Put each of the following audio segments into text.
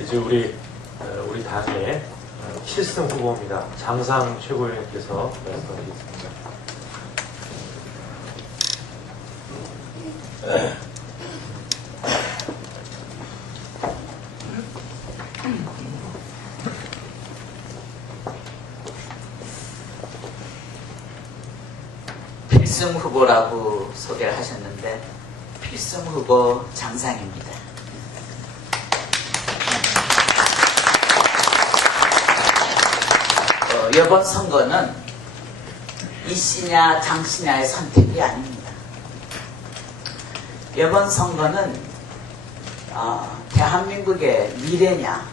이제 우리 당의 필승 후보입니다. 장상 최고위원께서 말씀하시겠습니다. 필승 후보라고 소개를 하셨는데 필승 후보 장상입니다. 이번 선거는 이씨냐 장씨냐의 선택이 아닙니다. 이번 선거는 대한민국의 미래냐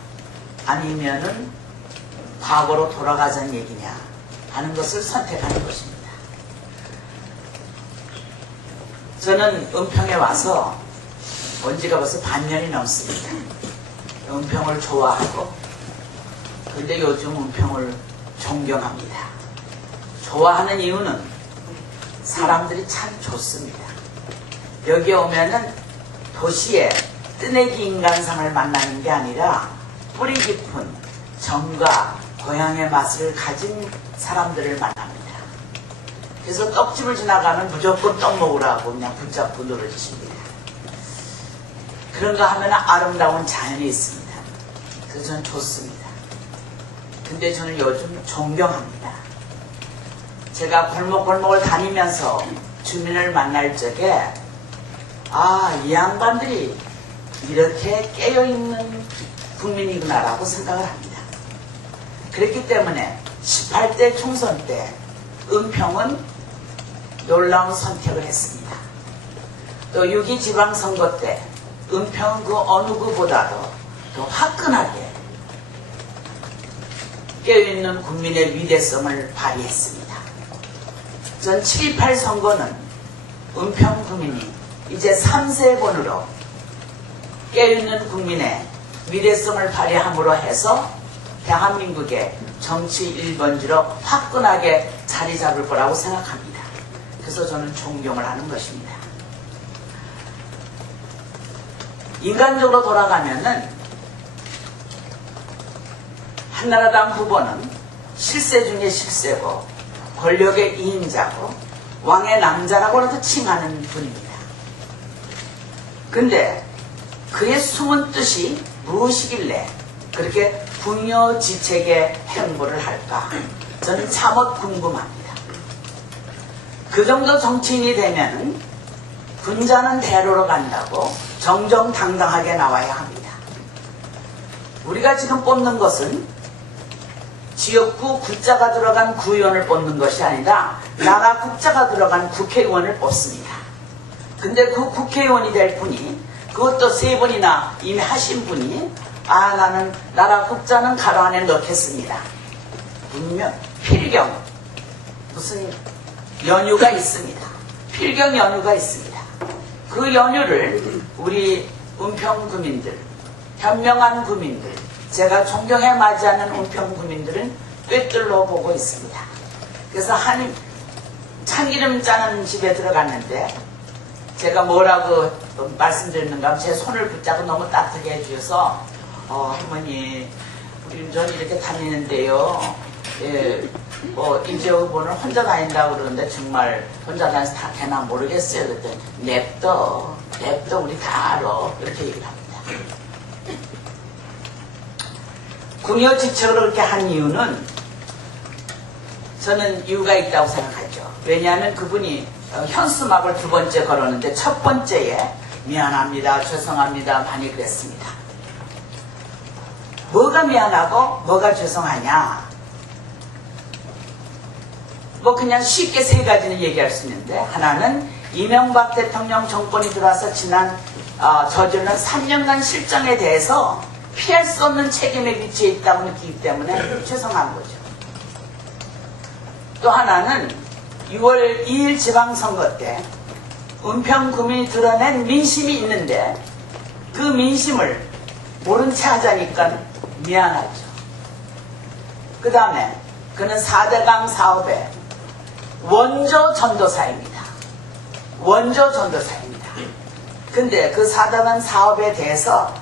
아니면은 과거로 돌아가자는 얘기냐 하는 것을 선택하는 것입니다. 저는 은평에 와서 온 지가 벌써 반년이 넘습니다. 은평을 좋아하고 근데 요즘 은평을 존경합니다. 좋아하는 이유는 사람들이 참 좋습니다. 여기 오면은 도시의 뜨내기 인간상을 만나는 게 아니라 뿌리 깊은 정과 고향의 맛을 가진 사람들을 만납니다. 그래서 떡집을 지나가면 무조건 떡 먹으라고 그냥 붙잡고 늘어지십니다. 그런가 하면 아름다운 자연이 있습니다. 그래서 저는 좋습니다. 근데 저는 요즘 존경합니다. 제가 골목골목을 다니면서 주민을 만날 적에 이 양반들이 이렇게 깨어있는 국민이구나라고 생각을 합니다. 그렇기 때문에 18대 총선 때 은평은 놀라운 선택을 했습니다. 또 6.2 지방선거 때 은평은 그 어느 구보다도 더 화끈하게 깨어있는 국민의 위대성을 발휘했습니다. 전 7.28 선거는 은평 국민이 이제 3세번으로 깨어있는 국민의 위대성을 발휘함으로 해서 대한민국의 정치 1번지로 화끈하게 자리 잡을 거라고 생각합니다. 그래서 저는 존경을 하는 것입니다. 인간적으로 돌아가면은 한나라당 후보는 실세 중에 실세고 권력의 2인자고 왕의 남자라고라도 칭하는 분입니다. 근데 그의 숨은 뜻이 무엇이길래 그렇게 궁여지책의 행보를 할까? 저는 참으로 궁금합니다. 그 정도 정치인이 되면 군자는 대로로 간다고 정정당당하게 나와야 합니다. 우리가 지금 뽑는 것은 지역구 구자가 들어간 구의원을 뽑는 것이 아니라 나라 국자가 들어간 국회의원을 뽑습니다. 근데 그 국회의원이 될 분이 그것도 3번이나 이미 하신 분이 나는 나라 국자는 가로 안에 넣겠습니다. 분명 필경 무슨 연휴가 있습니다. 필경 연휴가 있습니다. 그 연휴를 우리 은평 구민들, 현명한 구민들, 제가 존경해 맞이하는 은평 구민들은 꿰뚫러 보고 있습니다. 그래서 참기름 짜는 집에 들어갔는데 제가 뭐라고 말씀드렸는가 하면 제 손을 붙잡고 너무 따뜻하게 해주셔서 할머니 우리 전 이렇게 다니는데요. 이재호 후보는 혼자 다닌다고 그러는데 정말 혼자 다녀서 다 되나 모르겠어요. 그랬더니 냅둬 우리 다 알아. 이렇게 얘기를 합니다. 궁여지책으로 그렇게 한 이유는 저는 이유가 있다고 생각하죠. 왜냐하면 그분이 현수막을 2번째 걸었는데 첫 번째에 미안합니다, 죄송합니다 많이 그랬습니다. 뭐가 미안하고 뭐가 죄송하냐? 그냥 쉽게 3가지는 얘기할 수 있는데 하나는 이명박 대통령 정권이 들어와서 저지른 3년간 실정에 대해서 피할 수 없는 책임에 위치해 있다고 느끼기 때문에 죄송한 거죠. 또 하나는 6월 2일 지방선거 때 은평 구민이 드러낸 민심이 있는데 그 민심을 모른 채 하자니까 미안하죠. 그 다음에 그는 4대강 사업의 원조 전도사입니다. 원조 전도사입니다. 근데 그 4대강 사업에 대해서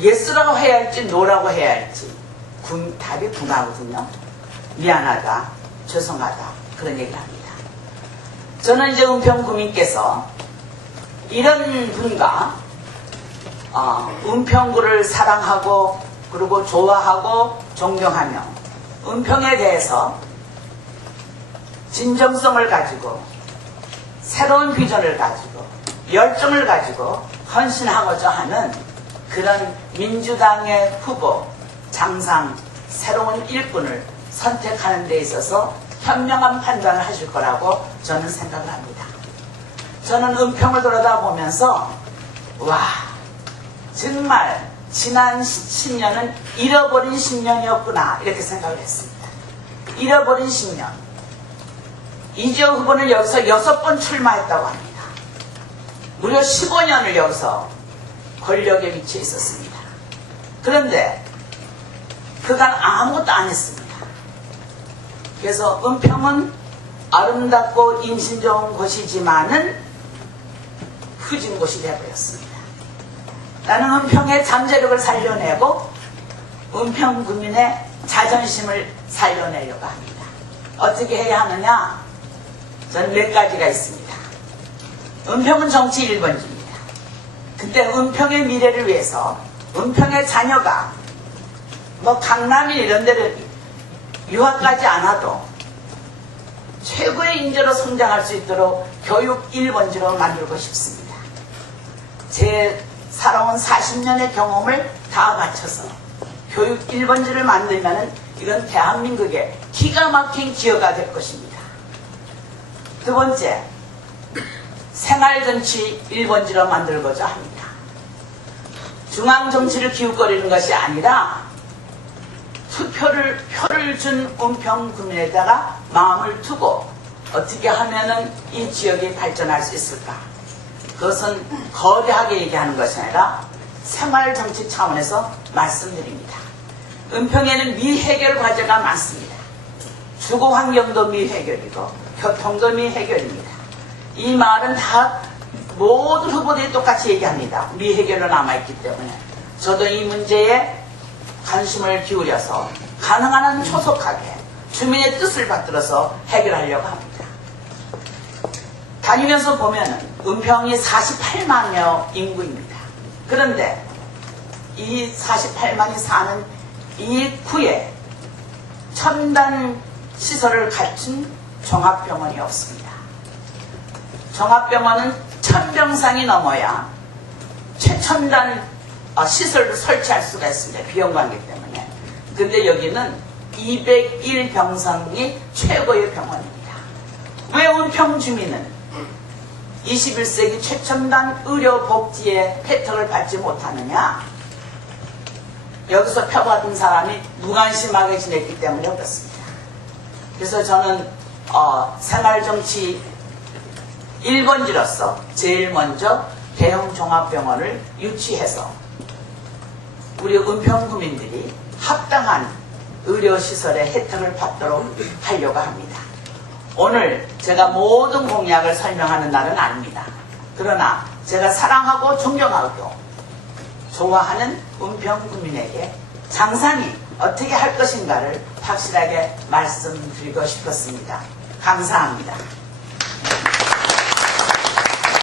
예스라고 해야 할지 노라고 해야 할지 답이 분하거든요. 미안하다, 죄송하다 그런 얘기를 합니다. 저는 이제 은평구민께서 이런 분과 은평구를 사랑하고 그리고 좋아하고 존경하며 은평에 대해서 진정성을 가지고 새로운 비전을 가지고 열정을 가지고 헌신하고자 하는 그런 민주당의 후보 장상 새로운 일꾼을 선택하는 데 있어서 현명한 판단을 하실 거라고 저는 생각을 합니다. 저는 은평을 돌아다 보면서 와, 정말 지난 10년은 잃어버린 10년이었구나 이렇게 생각을 했습니다. 잃어버린 10년. 이재호 후보는 여기서 6번 출마했다고 합니다. 무려 15년을 여기서 권력에 위치해 있었습니다. 그런데 그간 아무것도 안 했습니다. 그래서 은평은 아름답고 인심 좋은 곳이지만은 후진 곳이 되어버렸습니다. 나는 은평의 잠재력을 살려내고 은평 구민의 자존심을 살려내려고 합니다. 어떻게 해야 하느냐? 저는 몇 가지가 있습니다. 은평은 정치 1번지입니다. 근데 은평의 미래를 위해서 은평의 자녀가 뭐 강남이 이런 데를 유학 가지 않아도 최고의 인재로 성장할 수 있도록 교육 1번지로 만들고 싶습니다. 제 살아온 40년의 경험을 다 바쳐서 교육 1번지를 만들면 이건 대한민국의 기가 막힌 기여가 될 것입니다. 두 번째, 생활정치 1번지로 만들고자 합니다. 중앙정치를 기웃거리는 것이 아니라 표를 준 은평 구민에다가 마음을 두고 어떻게 하면은 이 지역이 발전할 수 있을까? 그것은 거대하게 얘기하는 것이 아니라 생활정치 차원에서 말씀드립니다. 은평에는 미해결 과제가 많습니다. 주거 환경도 미해결이고 교통도 미해결입니다. 이 말은 다 모든 후보들이 똑같이 얘기합니다. 미해결로 남아있기 때문에 저도 이 문제에 관심을 기울여서 가능한 한 초속하게 주민의 뜻을 받들어서 해결하려고 합니다. 다니면서 보면 은평이 48만여 인구입니다. 그런데 이 48만이 사는 이 구에 첨단 시설을 갖춘 종합병원이 없습니다. 종합병원은 1000병상이 넘어야 최첨단 시설을 설치할 수가 있습니다. 비용 관계 때문에. 근데 여기는 201병상이 최고의 병원입니다. 왜 은평 주민은 21세기 최첨단 의료복지의 혜택을 받지 못하느냐? 여기서 표받은 사람이 무관심하게 지냈기 때문에 그렇습니다. 그래서 저는 생활정치 1번지로서 제일 먼저 대형 종합병원을 유치해서 우리 은평 구민들이 합당한 의료시설의 혜택을 받도록 하려고 합니다. 오늘 제가 모든 공약을 설명하는 날은 아닙니다. 그러나 제가 사랑하고 존경하고 좋아하는 은평 구민에게 장상이 어떻게 할 것인가를 확실하게 말씀드리고 싶었습니다. 감사합니다.